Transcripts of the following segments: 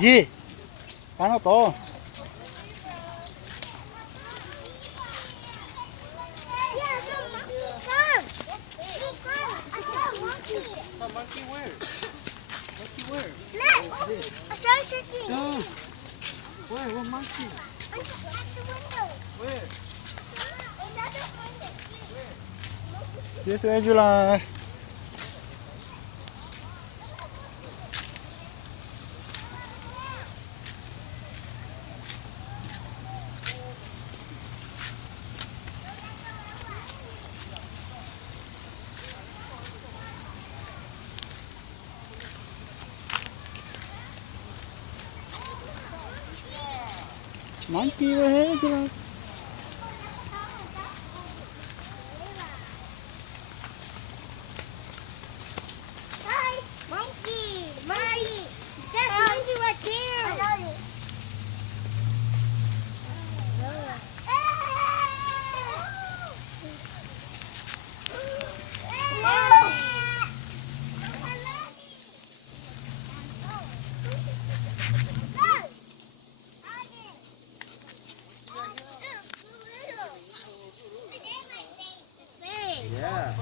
Gì? Cá nó to. The monkey where? Monkey where? Ừ. Where? What monkey? Where? This way, July. Monkey over here, July. Yeah.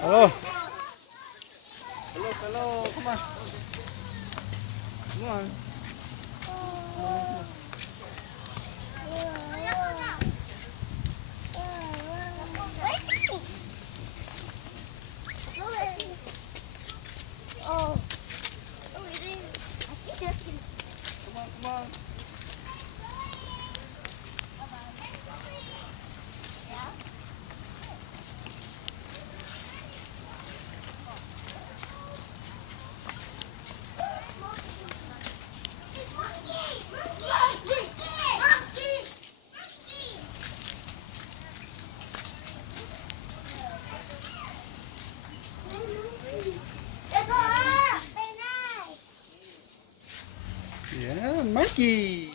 Hello. Hello, hello. Come on. Come on. Come on, come on. Yeah, monkey.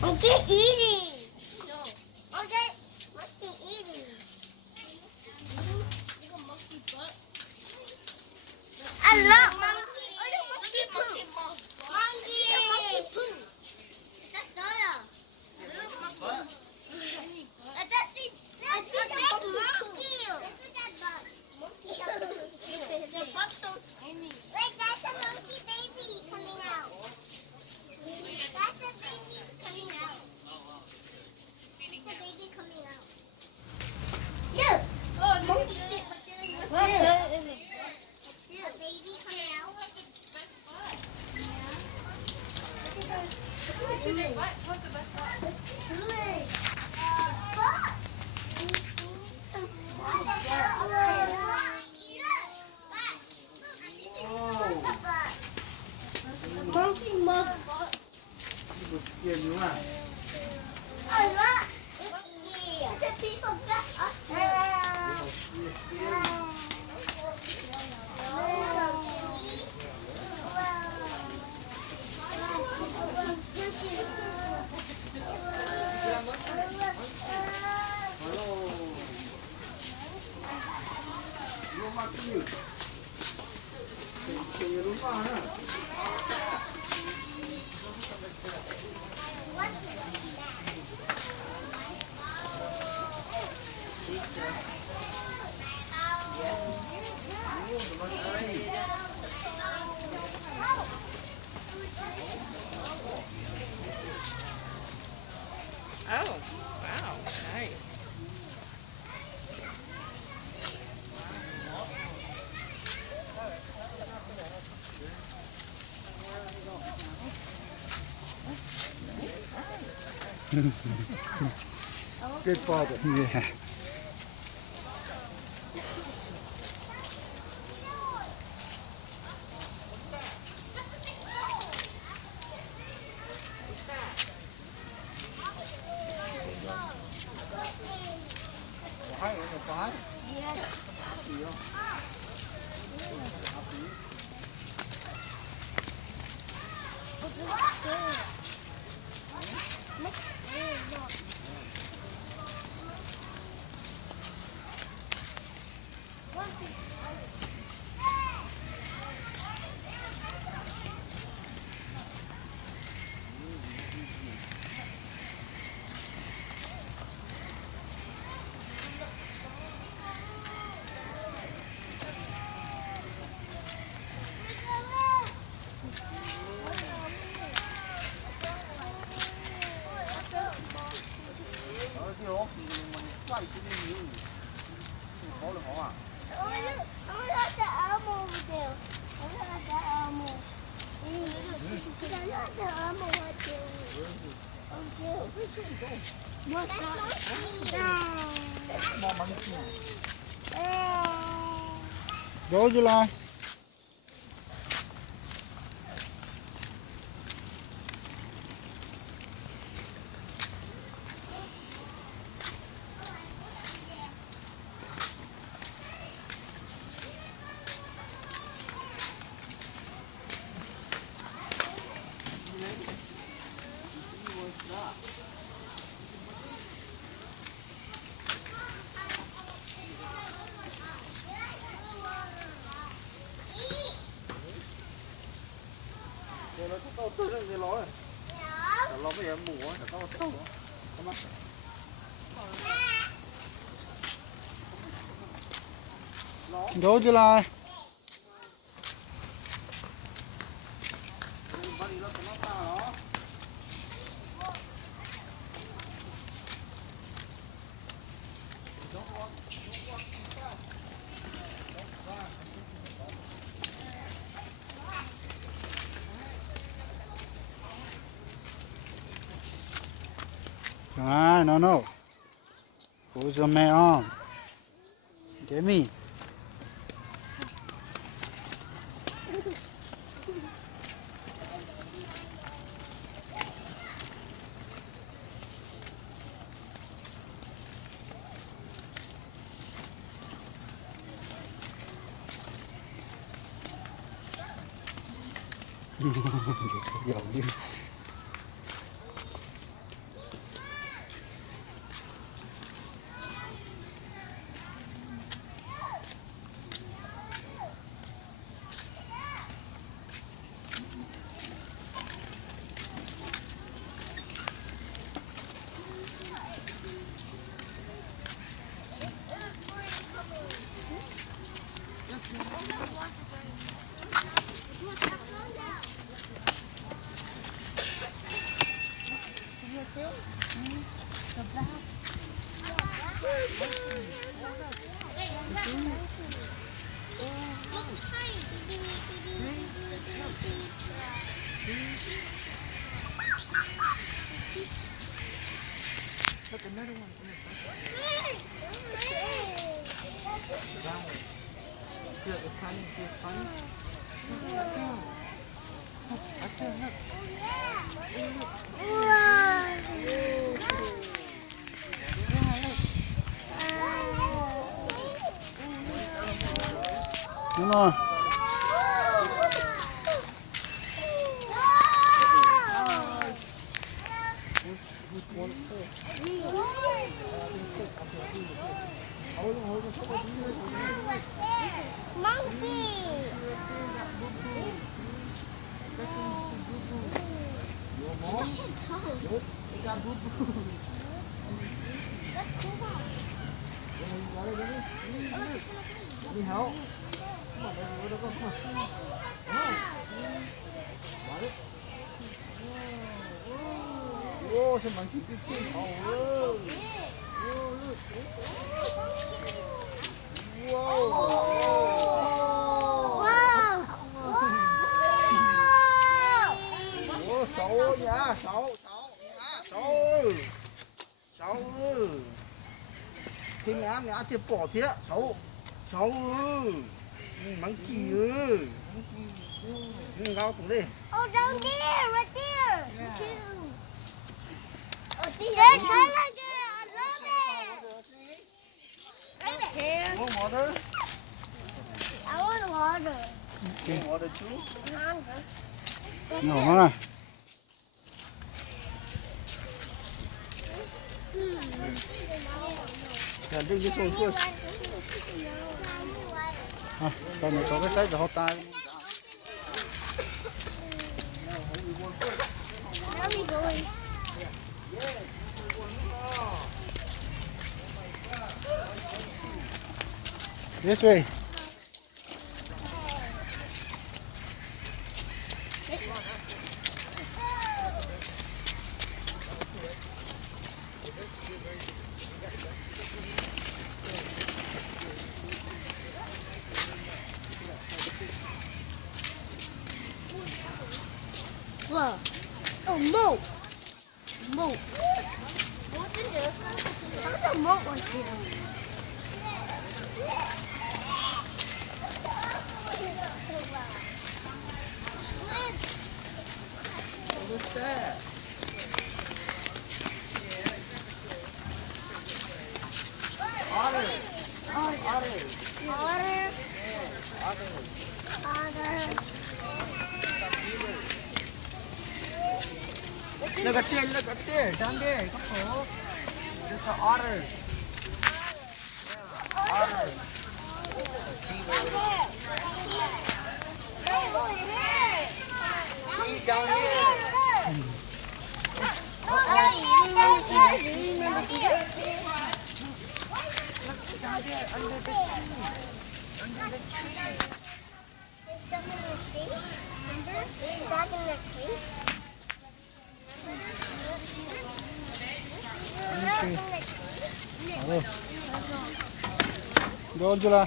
Monkey eating. Monkey eating. I love monkey. Monkey poo. Monkey poo. That's Dora. That's monkey. Wait, that's a monkey baby coming out. That's a baby coming out. It's a baby coming out. Look. A baby coming out. Monkey mug. Yeah, you are. Oh, look. It's a piece of Oh, wow, nice. Good father. Yeah. the other one too. What's that? Go, July. Rồi nó có tư lên cái lối. Nó bây giờ mù á, nó có tư. Come on. Go, July. No. Put your man on. Get me. Dầu đi. Đúng rồi. Đi hậu. Ô, sao mà cái Sấu nhá, sấu thì ngã thì bỏ thế sấu monkey ngao cũng đi. Oh, down there, right there. Yes, I like it. I love it. Want water? I want water. Want water too? Nhỏ nó này. Cần đi cái sôi first. Còn này có cái sách để hot tay. Where are we going? This way. Whoa. Oh, moat. Moat. What's in there? How's a moat right here? What's that? Otter. Otter. Water. Otter. Water. Look up there, down there. Oh, there's an otter. Otter. He's down here. Down there, under the tree. Under the tree. Okay. Go, July.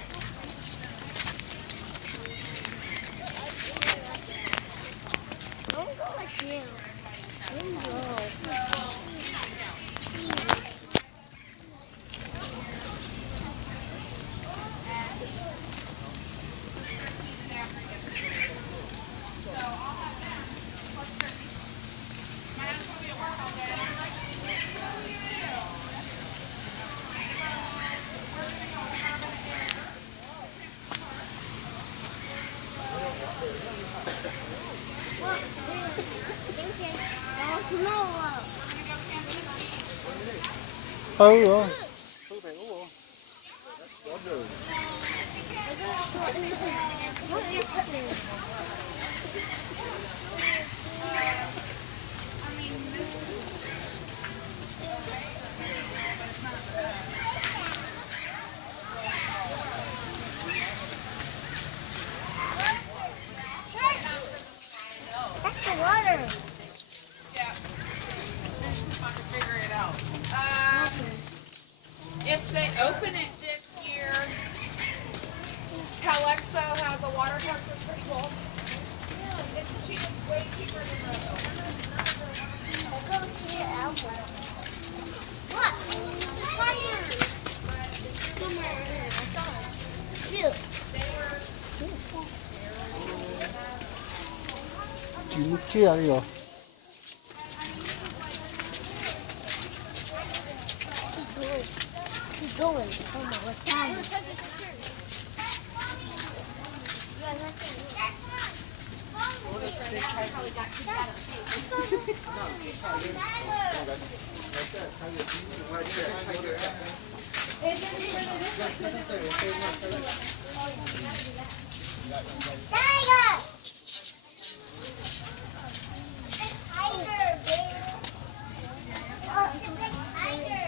Don't go like you. Don't go. Ừ rồi. Thư tiểu rồi. That's the water. Figure it out. If they open it this year, Cal Expo has a water park that's pretty cool. It's cheap, way cheaper than Roto. I'll go see it out. What? Tiger. Somewhere in there. I saw it. Look. Chín chia đi rồi. Keep going. Oh my, what time? Tiger! Tiger, baby. Oh, it's a big tiger.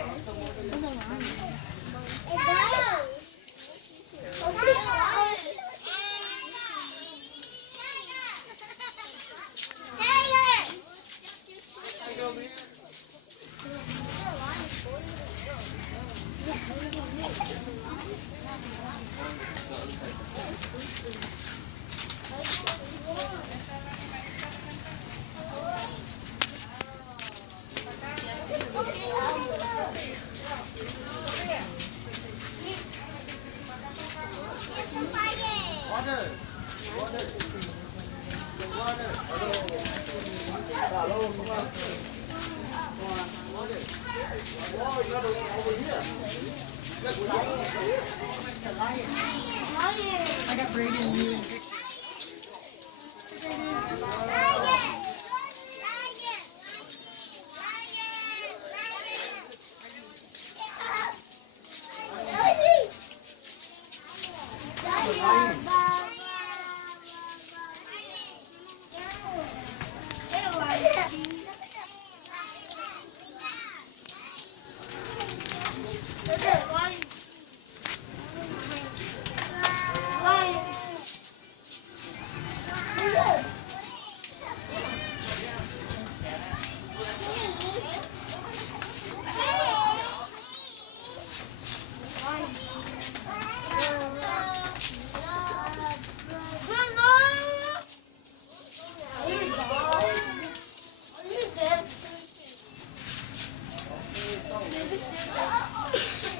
I got Brady and you in pictures.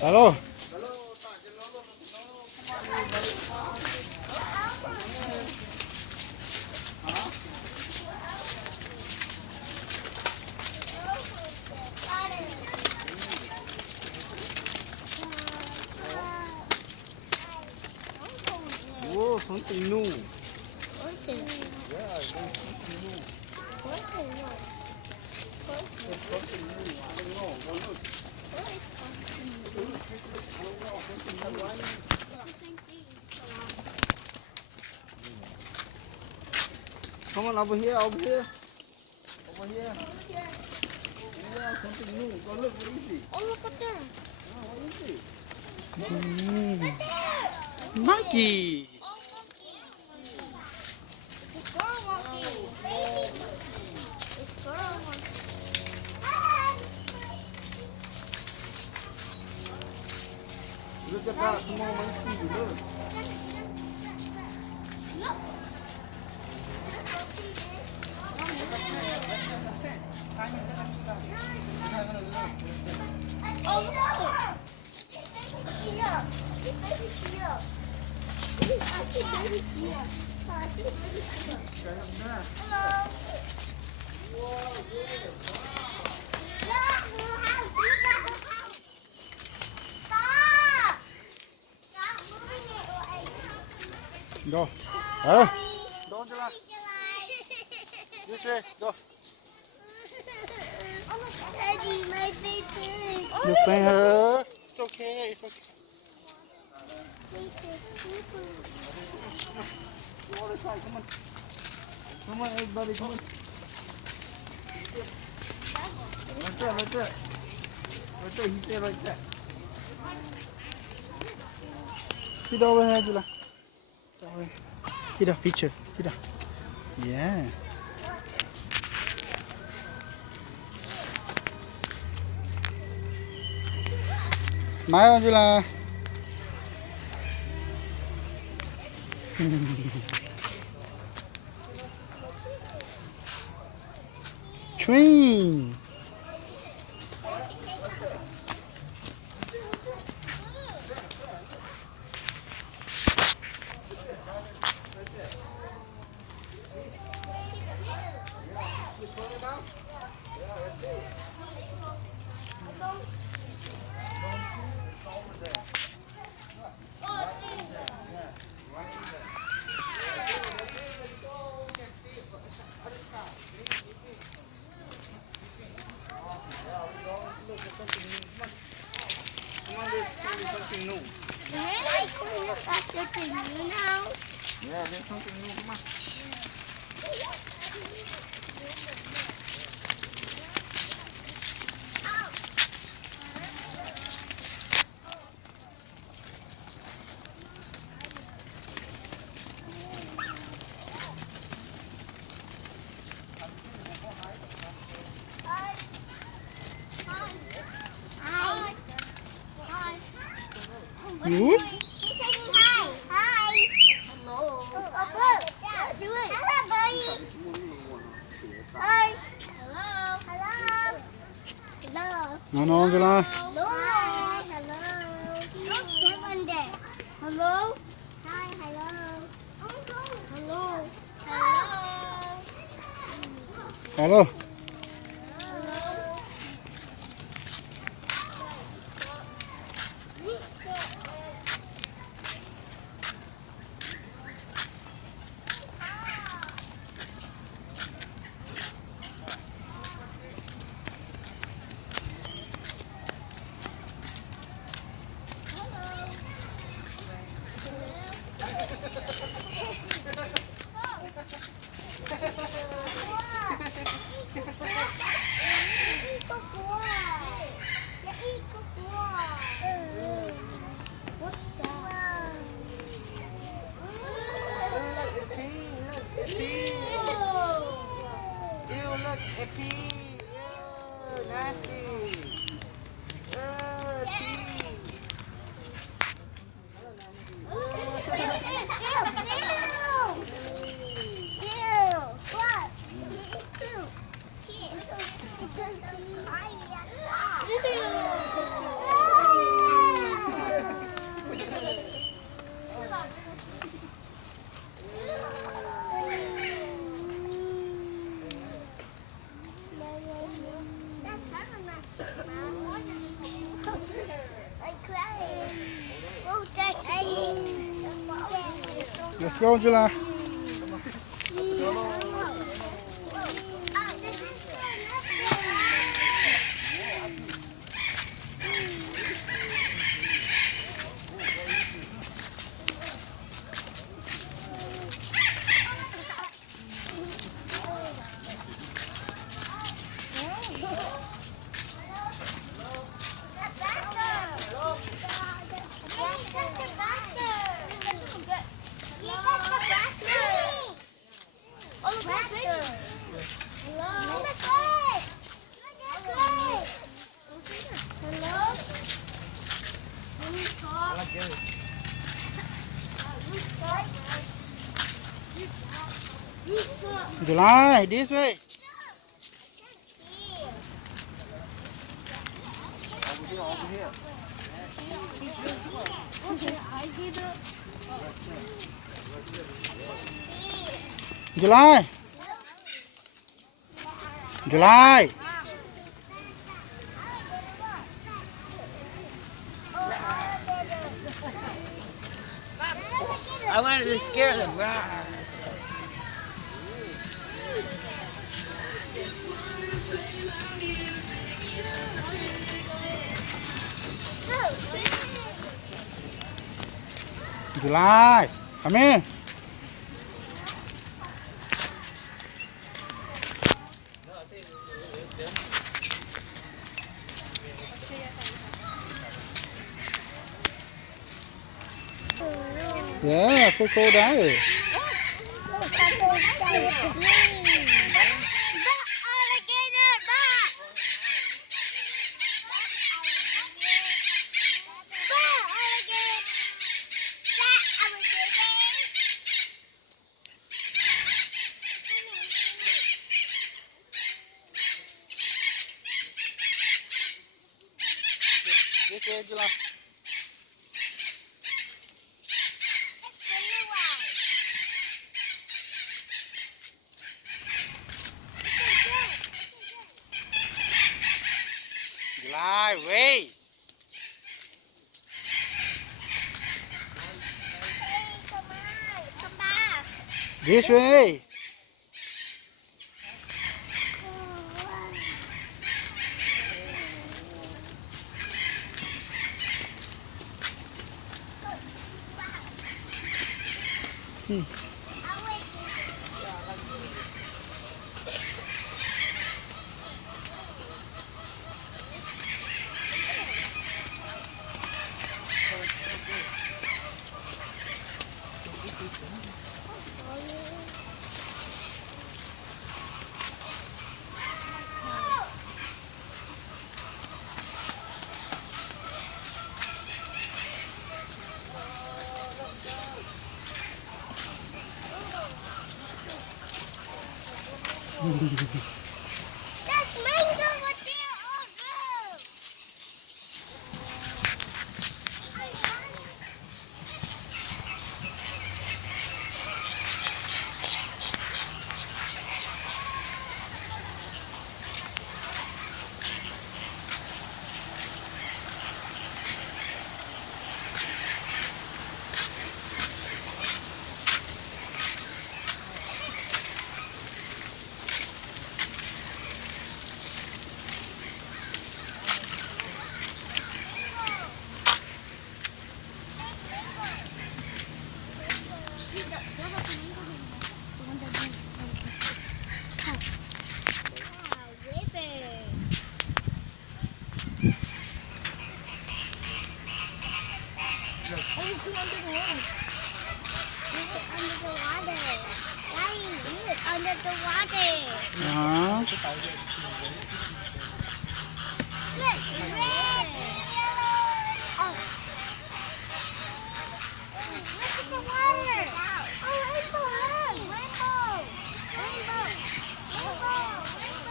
Alo. Oh, something new. What's it? Yeah, something new. What's it? Something new. I don't know. Go look. Come on, over here, over here. Over here. Yeah, something new. Go look, what is it? Oh, look up there. Oh, what is it? Monkey. Oh, monkey. The squirrel monkey. The squirrel monkey. Look at that small monkey. Look. Look. Oh, look. Here. Baby here. I see baby here. I see baby here. Hello. Look, her house. Look at her house. Stop. Stop moving it. Go. Ờ. Go, Angela. This way. Go. Oh, look, Daddy, my favorite. You playing her. It's okay. It's okay. Go other side, come on. Come on, everybody, come on. Right there, right there. Right there, he said right there. Sit over here, Angela. Sit over here. Sit up, picture. Sit up. Yeah. Smile, Angela. Train. Come on, there's something new. That's something new now. Yeah, there's something new, come on. Hi. Hi. What are You? you doing? He's saying hi. Hi. Hello. Oh, look. Do it. Hello, buddy. Hi. Hello. Hello. Hello. No, no, Angela. Hello. Hi. Hello. Don't step on there. Hello. Hi. Hello. Hello. Hello. Hello. Let's go, July. July, this way. Over here. July. July. I wanted to scare them. July, come here. Yeah, crocodile. This way, July. July, wait. This way. That's mango with the oven. Under the water. Uh-huh. Look, red, yellow. Oh. Look at the water. Oh, rainbow, look. Rainbow. Rainbow. Rainbow.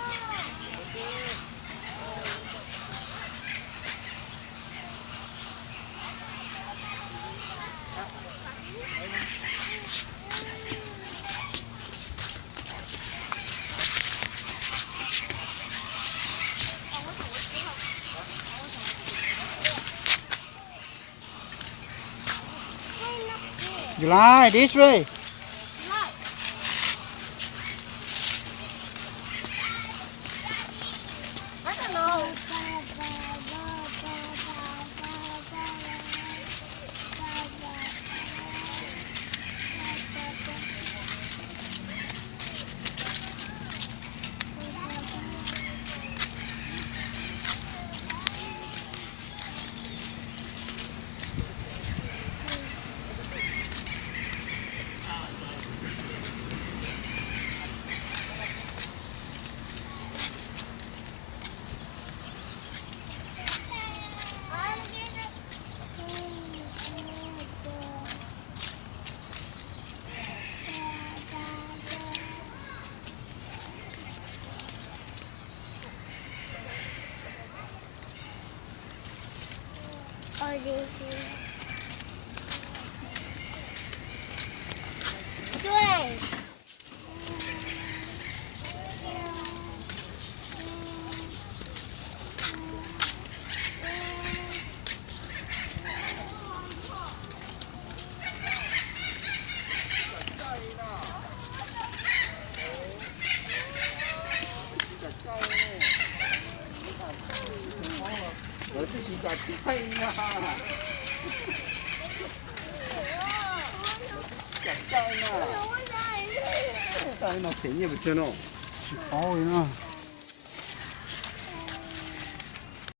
July, this way. I don't know. nó thấy nhiều chưa nó. Oh, you know.